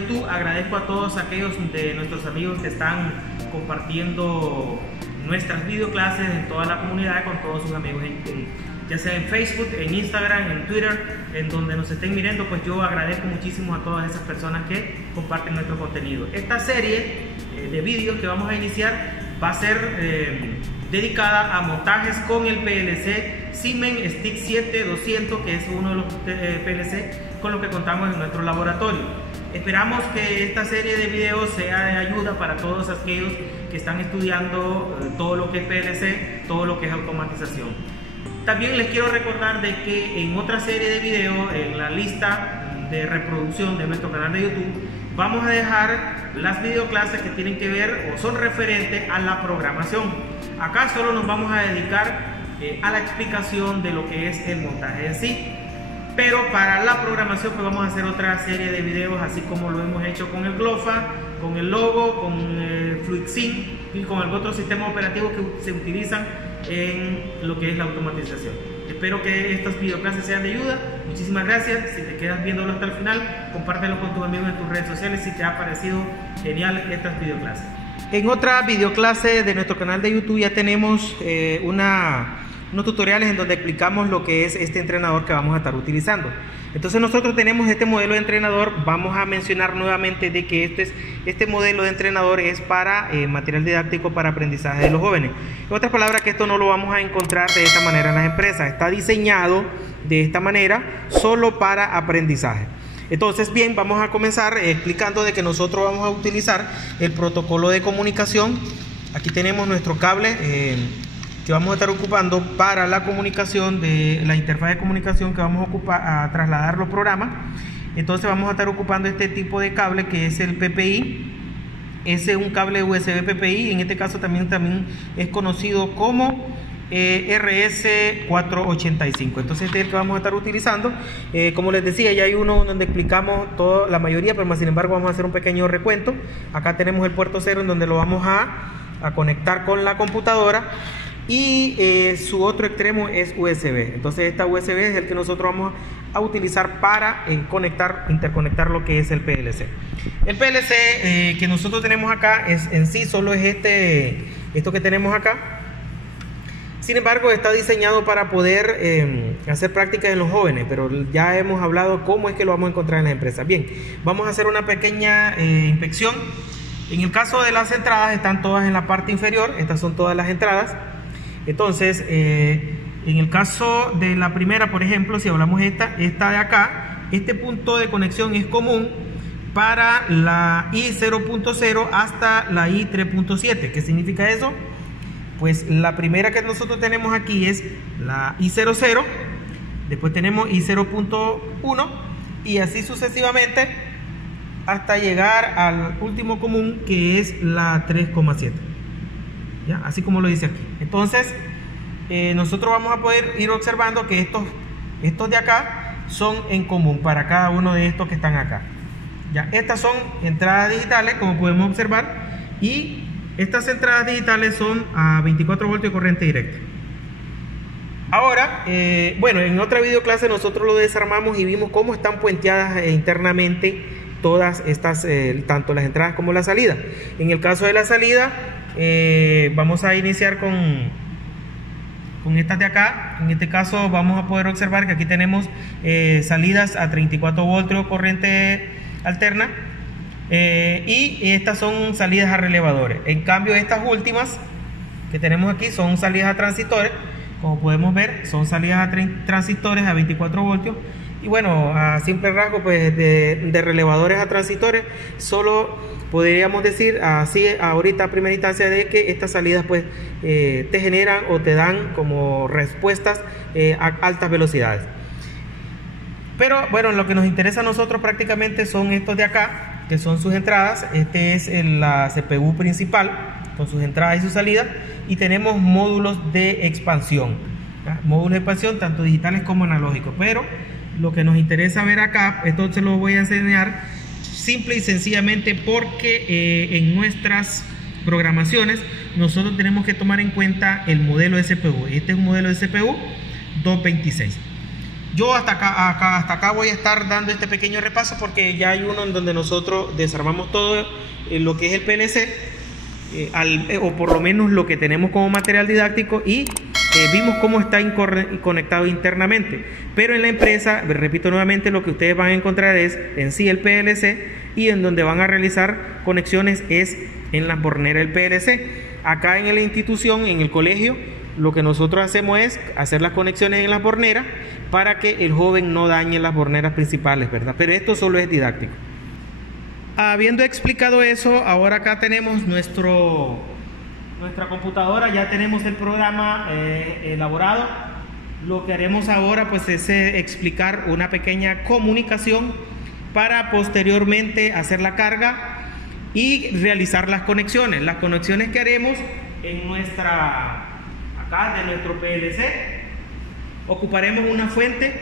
YouTube. Agradezco a todos aquellos de nuestros amigos que están compartiendo nuestras videoclases en toda la comunidad con todos sus amigos, ya sea en Facebook, en Instagram, en Twitter, en donde nos estén mirando. Pues yo agradezco muchísimo a todas esas personas que comparten nuestro contenido. Esta serie de vídeos que vamos a iniciar va a ser dedicada a montajes con el PLC Siemens Stick 7200, que es uno de los PLC con los que contamos en nuestro laboratorio. Esperamos que esta serie de videos sea de ayuda para todos aquellos que están estudiando todo lo que es PLC, todo lo que es automatización. También les quiero recordar de que en otra serie de videos, en la lista de reproducción de nuestro canal de YouTube, vamos a dejar las videoclases que tienen que ver o son referentes a la programación. Acá solo nos vamos a dedicar a la explicación de lo que es el montaje en sí. Pero para la programación pues vamos a hacer otra serie de videos, así como lo hemos hecho con el GLOFA, con el Logo, con el FluidSync y con el otro sistema operativo que se utilizan en lo que es la automatización. Espero que estas videoclases sean de ayuda. Muchísimas gracias. Si te quedas viéndolo hasta el final, compártelo con tus amigos en tus redes sociales si te ha parecido genial estas videoclases. En otra videoclase de nuestro canal de YouTube ya tenemos unos tutoriales en donde explicamos lo que es este entrenador que vamos a estar utilizando. Entonces nosotros tenemos este modelo de entrenador. Vamos a mencionar nuevamente de que este modelo de entrenador es para material didáctico para aprendizaje de los jóvenes. En otras palabras, que esto no lo vamos a encontrar de esta manera en las empresas. Está diseñado de esta manera solo para aprendizaje. Entonces, bien, vamos a comenzar explicando de que nosotros vamos a utilizar el protocolo de comunicación. Aquí tenemos nuestro cable que vamos a estar ocupando para la comunicación de la interfaz de comunicación que vamos a trasladar los programas. Entonces vamos a estar ocupando este tipo de cable que es el PPI. Ese es un cable USB PPI, en este caso también es conocido como RS485. Entonces este es el que vamos a estar utilizando. Como les decía, ya hay uno donde explicamos la mayoría, pero más sin embargo vamos a hacer un pequeño recuento. Acá tenemos el puerto 0 en donde lo vamos a conectar con la computadora. Y su otro extremo es USB. Entonces esta USB es el que nosotros vamos a utilizar para interconectar lo que es el PLC. El PLC que nosotros tenemos acá en sí solo es esto que tenemos acá. Sin embargo, está diseñado para poder hacer prácticas en los jóvenes, pero ya hemos hablado cómo es que lo vamos a encontrar en las empresas. Bien, vamos a hacer una pequeña inspección. En el caso de las entradas, están todas en la parte inferior. Estas son todas las entradas. Entonces, en el caso de la primera, por ejemplo, si hablamos esta de acá, este punto de conexión es común para la I0.0 hasta la I3.7. ¿Qué significa eso? Pues la primera que nosotros tenemos aquí es la I00, después tenemos I0.1 y así sucesivamente hasta llegar al último común, que es la 3.7. ¿Ya? Así como lo dice aquí. Entonces nosotros vamos a poder ir observando que estos de acá son en común para cada uno de estos que están acá. ¿Ya? Estas son entradas digitales, como podemos observar, y estas entradas digitales son a 24 voltios de corriente directa. Ahora, bueno, en otra videoclase nosotros lo desarmamos y vimos cómo están puenteadas internamente todas estas, tanto las entradas como la salida. En el caso de la salida, vamos a iniciar con estas de acá. En este caso vamos a poder observar que aquí tenemos salidas a 34 voltios corriente alterna, y estas son salidas a relevadores. En cambio, estas últimas que tenemos aquí son salidas a transistores. Como podemos ver, son salidas a transistores a 24 voltios. Y bueno, a simple rasgo, pues de relevadores a transistores, solo podríamos decir así ahorita a primera instancia de que estas salidas pues te generan o te dan como respuestas a altas velocidades. Pero bueno, lo que nos interesa a nosotros prácticamente son estos de acá, que son sus entradas. Este es la CPU principal con sus entradas y sus salidas, y tenemos módulos de expansión, ¿ya? Módulos de expansión tanto digitales como analógicos. Pero lo que nos interesa ver acá, esto se lo voy a enseñar simple y sencillamente porque en nuestras programaciones nosotros tenemos que tomar en cuenta el modelo de CPU. Este es un modelo de CPU 226. Yo hasta acá voy a estar dando este pequeño repaso porque ya hay uno en donde nosotros desarmamos todo lo que es el PLC, o por lo menos lo que tenemos como material didáctico, y vimos cómo está conectado internamente. Pero en la empresa, repito nuevamente, lo que ustedes van a encontrar es en sí el PLC, y en donde van a realizar conexiones es en las borneras del PLC. Acá en la institución, en el colegio, lo que nosotros hacemos es hacer las conexiones en las borneras para que el joven no dañe las borneras principales, ¿verdad? Pero esto solo es didáctico. Habiendo explicado eso, ahora acá tenemos nuestra computadora, ya tenemos el programa elaborado. Lo que haremos ahora pues es explicar una pequeña comunicación para posteriormente hacer la carga y realizar las conexiones. Las conexiones que haremos en acá de nuestro PLC, ocuparemos una fuente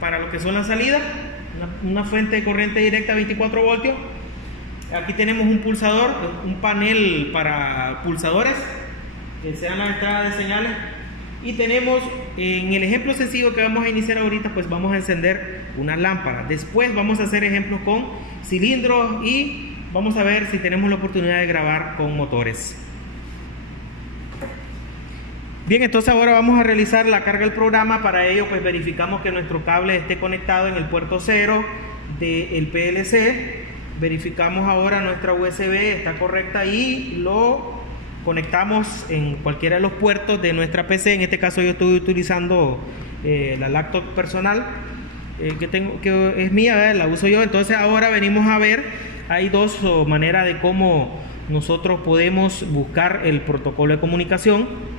para lo que son las salidas, una fuente de corriente directa 24 voltios. Aquí tenemos un pulsador, un panel para pulsadores que sean las entradas de señales, y tenemos en el ejemplo sencillo que vamos a iniciar ahorita, pues vamos a encender una lámpara. Después vamos a hacer ejemplos con cilindros y vamos a ver si tenemos la oportunidad de grabar con motores. Bien, entonces ahora vamos a realizar la carga del programa. Para ello pues verificamos que nuestro cable esté conectado en el puerto 0 del PLC. Verificamos ahora nuestra USB está correcta y lo conectamos en cualquiera de los puertos de nuestra PC. En este caso yo estoy utilizando la laptop personal que es mía, ¿verdad? La uso yo. Entonces ahora venimos a ver, hay dos maneras de cómo nosotros podemos buscar el protocolo de comunicación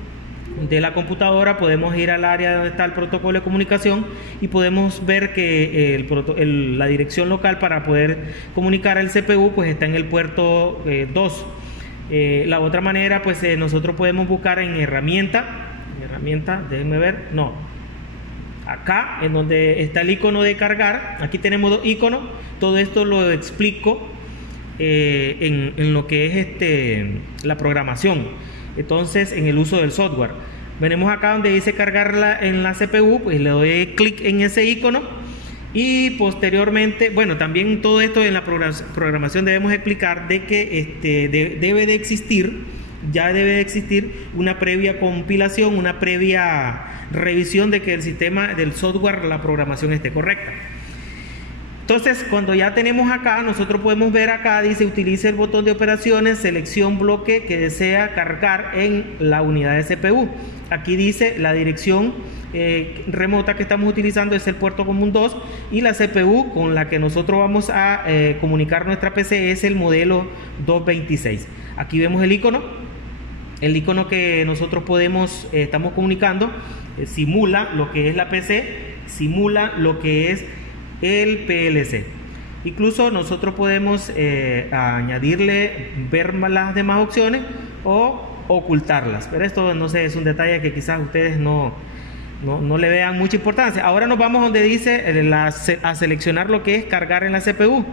de la computadora. Podemos ir al área donde está el protocolo de comunicación y podemos ver que la dirección local para poder comunicar al CPU pues está en el puerto 2. La otra manera pues nosotros podemos buscar en herramienta, déjenme ver, no, acá en donde está el icono de cargar. Aquí tenemos dos iconos. Todo esto lo explico en lo que es la programación. Entonces, en el uso del software, venimos acá donde dice cargarla en la CPU, pues le doy clic en ese icono y posteriormente, bueno, también todo esto en la programación debemos explicar de que debe de existir una previa compilación, una previa revisión de que el sistema del software, la programación esté correcta. Entonces, cuando ya tenemos acá, nosotros podemos ver acá, dice utilice el botón de operaciones, selección bloque que desea cargar en la unidad de CPU. Aquí dice la dirección remota que estamos utilizando es el puerto común 2, y la CPU con la que nosotros vamos a comunicar nuestra PC es el modelo 226. Aquí vemos el icono que nosotros estamos comunicando, simula lo que es la PC, simula lo que es el PLC. Incluso nosotros podemos añadirle, ver las demás opciones o ocultarlas, pero esto no sé, es un detalle que quizás ustedes no le vean mucha importancia. Ahora nos vamos donde dice a seleccionar lo que es cargar en la CPU.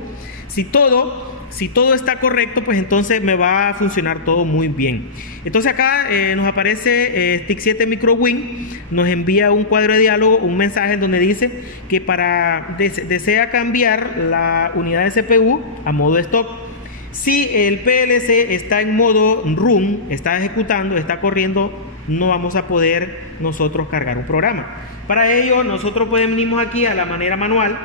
Si todo está correcto, pues entonces me va a funcionar todo muy bien. Entonces acá nos aparece Stick 7 MicroWin, nos envía un cuadro de diálogo, un mensaje en donde dice que desea cambiar la unidad de CPU a modo stock. Si el PLC está en modo run, está ejecutando, está corriendo, no vamos a poder nosotros cargar un programa. Para ello nosotros venimos aquí a la manera manual.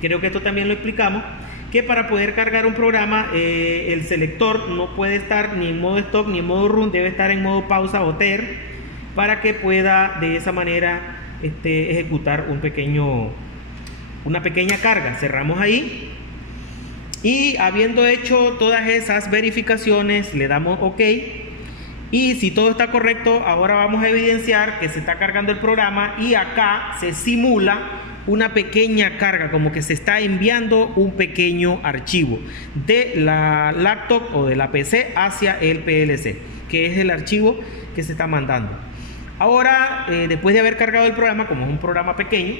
Creo que esto también lo explicamos, que para poder cargar un programa el selector no puede estar ni en modo stop ni en modo run, debe estar en modo pausa o TER, para que pueda de esa manera ejecutar una pequeña carga. Cerramos ahí y habiendo hecho todas esas verificaciones le damos OK, y si todo está correcto, ahora vamos a evidenciar que se está cargando el programa y acá se simula una pequeña carga, como que se está enviando un pequeño archivo de la laptop o de la PC hacia el PLC, que es el archivo que se está mandando. Ahora, después de haber cargado el programa, como es un programa pequeño,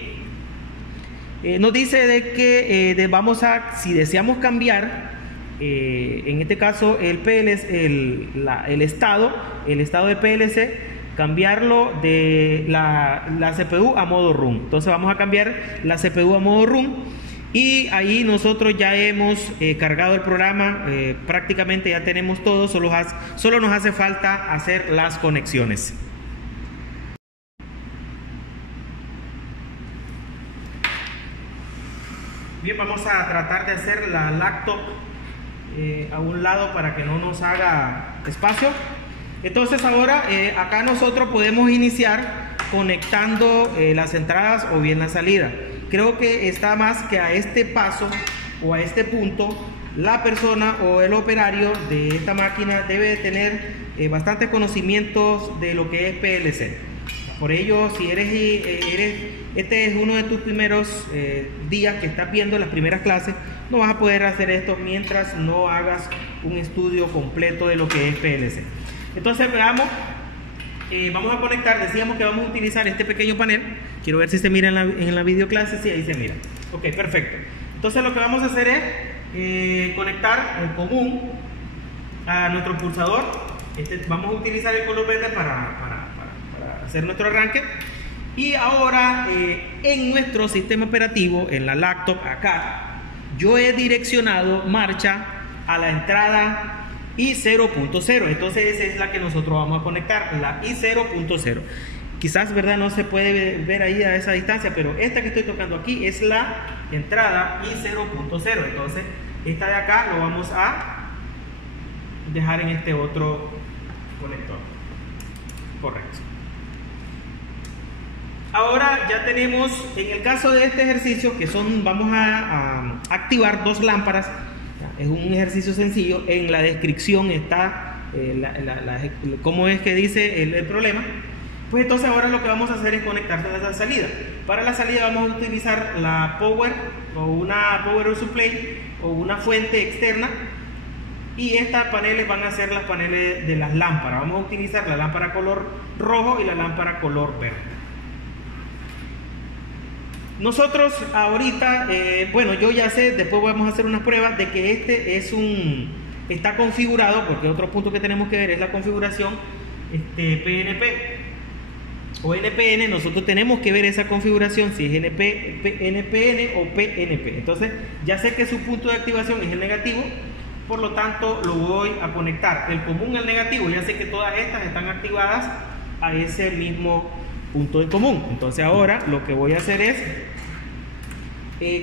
nos dice de que si deseamos cambiar, en este caso el PLC, el estado del PLC, cambiarlo de la CPU a modo run. Entonces vamos a cambiar la CPU a modo run y ahí nosotros ya hemos cargado el programa, prácticamente ya tenemos todo, solo nos hace falta hacer las conexiones. Bien, vamos a tratar de hacer la laptop a un lado para que no nos haga espacio. Entonces ahora acá nosotros podemos iniciar conectando las entradas o bien la salida. Creo que está más que a este paso o a este punto la persona o el operario de esta máquina debe de tener bastantes conocimientos de lo que es PLC. Por ello, si este es uno de tus primeros días que estás viendo las primeras clases, no vas a poder hacer esto mientras no hagas un estudio completo de lo que es PLC. Entonces veamos, vamos a conectar, decíamos que vamos a utilizar este pequeño panel. Quiero ver si se mira en la videoclase. Sí, ahí se mira. Ok, perfecto. Entonces lo que vamos a hacer es conectar el común a nuestro pulsador. Vamos a utilizar el color verde para hacer nuestro arranque. Y ahora en nuestro sistema operativo, en la laptop acá, yo he direccionado marcha a la entrada I0.0. Entonces esa es la que nosotros vamos a conectar, la I0.0. Quizás, ¿verdad?, no se puede ver ahí a esa distancia, pero esta que estoy tocando aquí es la entrada I0.0. Entonces esta de acá lo vamos a dejar en este otro conector. Correcto. Ahora ya tenemos, en el caso de este ejercicio, que vamos a activar dos lámparas. Es un ejercicio sencillo. En la descripción está cómo es que dice el problema. Pues entonces ahora lo que vamos a hacer es conectarse a la salida. Para la salida vamos a utilizar la power o una power supply o una fuente externa. Y estas paneles van a ser las paneles de las lámparas. Vamos a utilizar la lámpara color rojo y la lámpara color verde. Nosotros ahorita, bueno, yo ya sé, después vamos a hacer unas pruebas de que este está configurado, porque otro punto que tenemos que ver es la configuración PNP o NPN. Nosotros tenemos que ver esa configuración, si es NPN o PNP. Entonces ya sé que su punto de activación es el negativo, por lo tanto lo voy a conectar el común al negativo. Ya sé que todas estas están activadas a ese mismo punto en común. Entonces ahora lo que voy a hacer es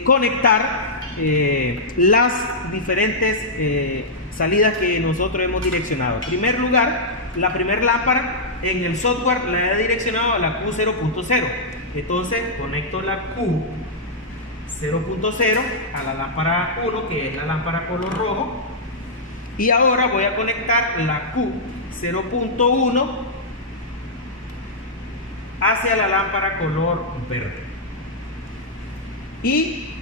conectar las diferentes salidas que nosotros hemos direccionado. En primer lugar, la primera lámpara en el software la he direccionado a la Q0.0. Entonces conecto la Q0.0 a la lámpara 1, que es la lámpara color rojo, y ahora voy a conectar la Q0.1 hacia la lámpara color verde. Y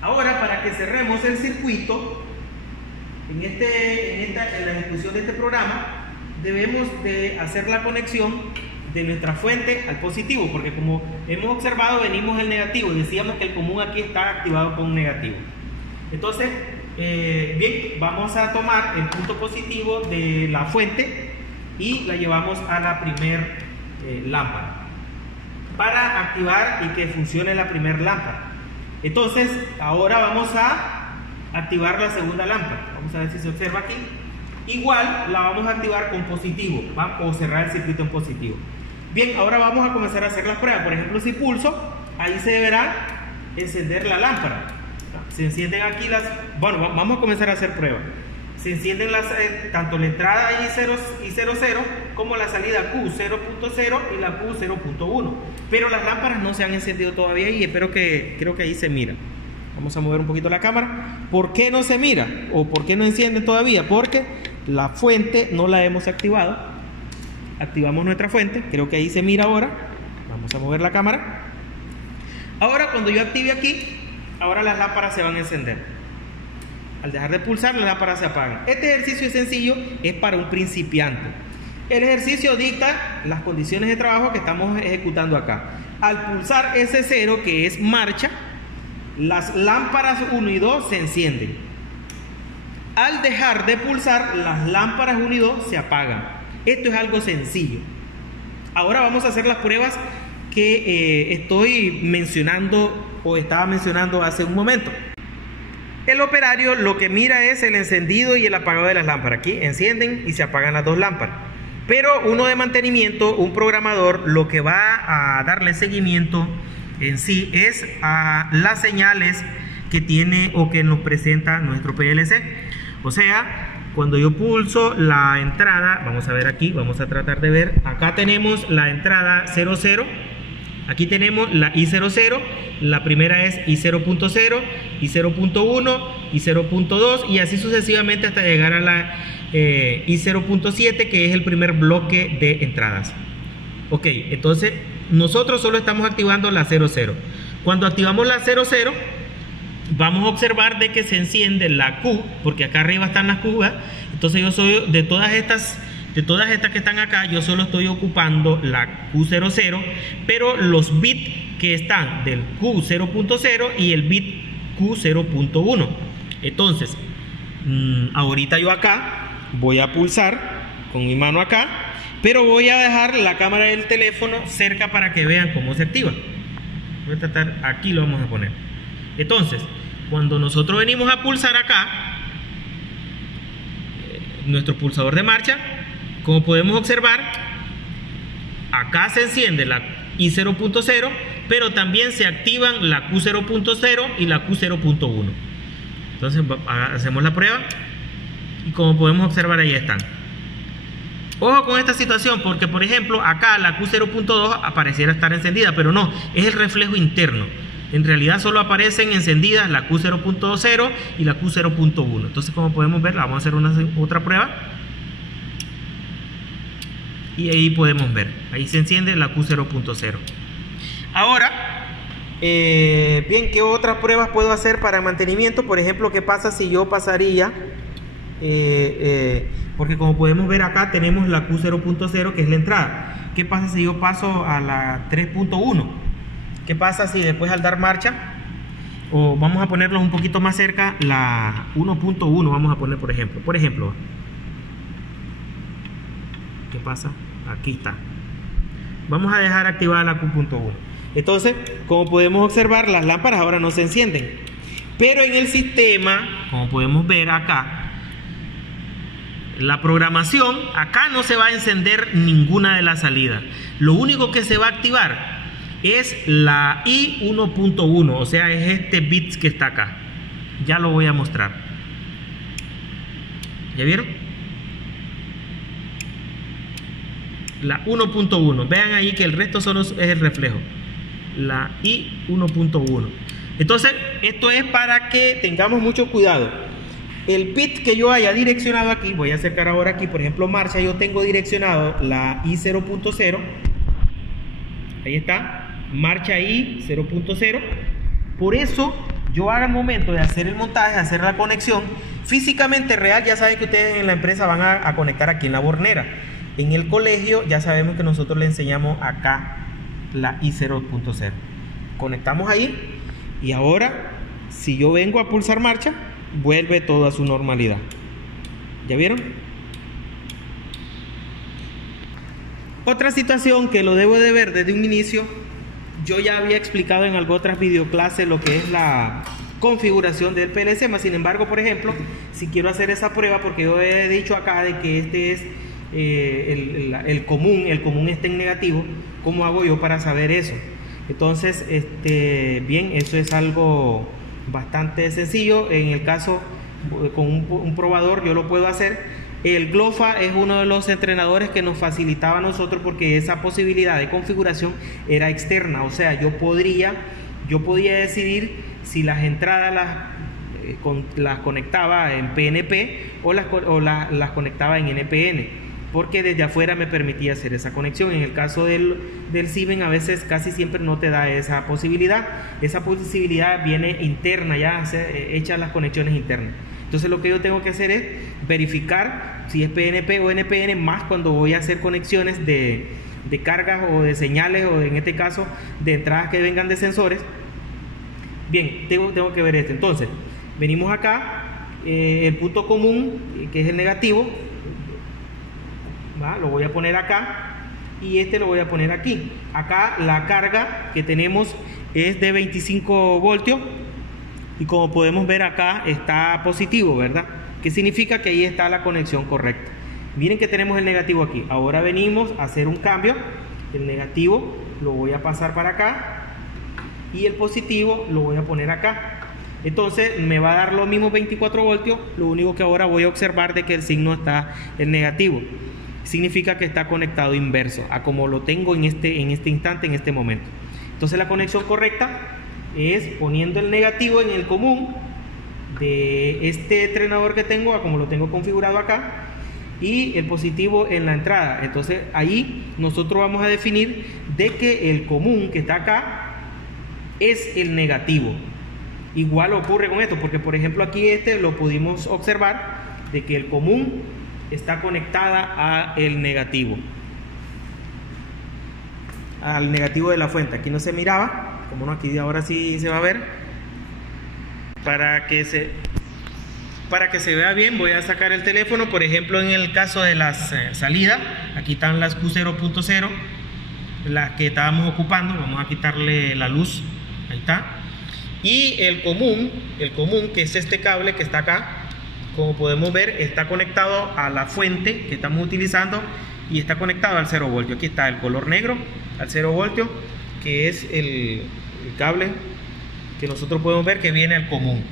ahora, para que cerremos el circuito en la ejecución de este programa, debemos de hacer la conexión de nuestra fuente al positivo, porque como hemos observado venimos el negativo y decíamos que el común aquí está activado con un negativo. Entonces bien, vamos a tomar el punto positivo de la fuente y la llevamos a la primer lámpara para activar y que funcione la primera lámpara. Entonces ahora vamos a activar la segunda lámpara. Vamos a ver si se observa aquí. Igual la vamos a activar con positivo, o cerrar el circuito en positivo. Bien, ahora vamos a comenzar a hacer las pruebas. Por ejemplo, si pulso, ahí se deberá encender la lámpara. Se encienden aquí bueno, vamos a comenzar a hacer pruebas. Se encienden tanto la entrada I00 como la salida Q0.0 y la Q0.1. Pero las lámparas no se han encendido todavía y creo que ahí se mira. Vamos a mover un poquito la cámara. ¿Por qué no se mira? ¿O por qué no enciende todavía? Porque la fuente no la hemos activado. Activamos nuestra fuente. Creo que ahí se mira ahora. Vamos a mover la cámara. Ahora cuando yo active aquí, ahora las lámparas se van a encender. Al dejar de pulsar, las lámparas se apagan. Este ejercicio es sencillo, es para un principiante. El ejercicio dicta las condiciones de trabajo que estamos ejecutando acá. Al pulsar S0, que es marcha, las lámparas 1 y 2 se encienden. Al dejar de pulsar, las lámparas 1 y 2 se apagan. Esto es algo sencillo. Ahora vamos a hacer las pruebas que estoy mencionando o estaba mencionando hace un momento. El operario lo que mira es el encendido y el apagado de las lámparas. Aquí encienden y se apagan las dos lámparas. Pero uno de mantenimiento, un programador, lo que va a darle seguimiento en sí es a las señales que tiene o que nos presenta nuestro PLC. O sea, cuando yo pulso la entrada, vamos a ver aquí, vamos a tratar de ver, acá tenemos la entrada 00, aquí tenemos la I00, la primera es I0.0, I0.1, I0.2 y así sucesivamente hasta llegar a la I0.7, que es el primer bloque de entradas. Ok, entonces nosotros solo estamos activando la 00. Cuando activamos la 00, vamos a observar de que se enciende la Q, porque acá arriba están las Q, ¿verdad? Entonces yo soy de todas estas que están acá, yo solo estoy ocupando la Q00, pero los bits que están del Q0.0 y el bit Q0.1. Entonces, ahorita yo acá voy a pulsar con mi mano acá, pero voy a dejar la cámara del teléfono cerca para que vean cómo se activa. Voy a tratar, aquí lo vamos a poner. Entonces, cuando nosotros venimos a pulsar acá, nuestro pulsador de marcha, como podemos observar, acá se enciende la I0.0, pero también se activan la Q0.0 y la Q0.1. Entonces hacemos la prueba y como podemos observar, ahí están. Ojo con esta situación, porque por ejemplo acá la Q0.2 apareciera estar encendida, pero no, es el reflejo interno. En realidad solo aparecen encendidas la Q0.0 y la Q0.1. Entonces, como podemos ver, vamos a hacer otra prueba. Y ahí podemos ver, ahí se enciende la Q0.0. Ahora, bien, ¿qué otras pruebas puedo hacer para mantenimiento? Por ejemplo, ¿qué pasa si yo pasaría? Porque como podemos ver acá tenemos la Q0.0, que es la entrada. ¿Qué pasa si yo paso a la 3.1? ¿Qué pasa si después al dar marcha, o vamos a ponerlos un poquito más cerca, la 1.1 vamos a poner por ejemplo, ¿qué pasa? Aquí está. Vamos a dejar activada la Q.1. Entonces, como podemos observar, las lámparas ahora no se encienden. Pero en el sistema, como podemos ver acá, la programación, acá no se va a encender ninguna de las salidas. Lo único que se va a activar es la I1.1, o sea, es este bit que está acá. Ya lo voy a mostrar. ¿Ya vieron? La 1.1. Vean ahí que el resto solo es el reflejo. La I1.1. Entonces, esto es para que tengamos mucho cuidado. El bit que yo haya direccionado aquí, voy a acercar ahora aquí, por ejemplo, marcha, yo tengo direccionado la I0.0. Ahí está. Marcha I 0.0. Por eso yo al momento de hacer el montaje, hacer la conexión físicamente real, ya saben que ustedes en la empresa van a conectar aquí en la bornera. En el colegio ya sabemos que nosotros le enseñamos acá la I 0.0. Conectamos ahí y ahora si yo vengo a pulsar marcha, vuelve todo a su normalidad. ¿Ya vieron? Otra situación que lo debo de ver desde un inicio, yo ya había explicado en algunas otras videoclases lo que es la configuración del PLC, sin embargo, por ejemplo, si quiero hacer esa prueba, porque yo he dicho acá de que este es el común está en negativo, ¿cómo hago yo para saber eso? Entonces, bien, eso es algo bastante sencillo. En el caso con un probador yo lo puedo hacer. El GLOFA es uno de los entrenadores que nos facilitaba a nosotros, porque esa posibilidad de configuración era externa, o sea, yo podía decidir si las entradas las conectaba en PNP o las conectaba en NPN, porque desde afuera me permitía hacer esa conexión. En el caso del Siemens, a veces casi siempre no te da esa posibilidad. Esa posibilidad viene interna, ya hechas las conexiones internas. Entonces lo que yo tengo que hacer es verificar si es PNP o NPN, más cuando voy a hacer conexiones de cargas o de señales, o en este caso de entradas que vengan de sensores. Bien, tengo que ver esto. Entonces venimos acá, el punto común, que es el negativo, ¿va? Lo voy a poner acá. y este lo voy a poner aquí. Acá la carga que tenemos es de 25 voltios y como podemos ver acá está positivo, ¿verdad? ¿Qué significa? Que ahí está la conexión correcta. Miren que tenemos el negativo aquí. Ahora venimos a hacer un cambio. El negativo lo voy a pasar para acá y el positivo lo voy a poner acá. Entonces me va a dar los mismos 24 voltios. Lo único que ahora voy a observar de que el signo está en negativo. Significa que está conectado inverso a como lo tengo en este instante, en este momento. Entonces la conexión correcta es poniendo el negativo en el común de este entrenador que tengo, a como lo tengo configurado acá, y el positivo en la entrada. Entonces ahí nosotros vamos a definir de que el común que está acá es el negativo. Igual ocurre con esto, porque por ejemplo aquí lo pudimos observar de que el común está conectada a el negativo, al negativo de la fuente. Aquí no se miraba, como no, aquí ahora sí se va a ver. Para que se vea bien voy a sacar el teléfono. Por ejemplo, en el caso de las salidas, aquí están las Q0.0, las que estábamos ocupando. Vamos a quitarle la luz, ahí está. Y el común que es este cable que está acá, como podemos ver, está conectado a la fuente que estamos utilizando y está conectado al 0 voltio. Aquí está el color negro al 0 voltio, que es el cable que nosotros podemos ver que viene al común,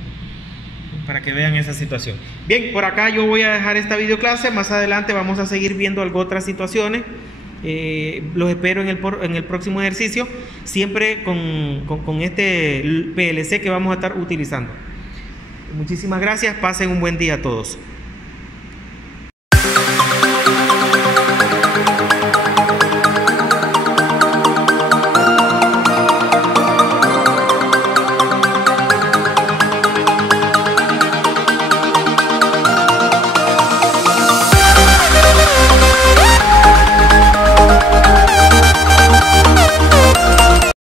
para que vean esa situación. Bien, por acá yo voy a dejar esta videoclase. Más adelante vamos a seguir viendo otras situaciones. Los espero en el próximo ejercicio, siempre con este PLC que vamos a estar utilizando. Muchísimas gracias, pasen un buen día a todos.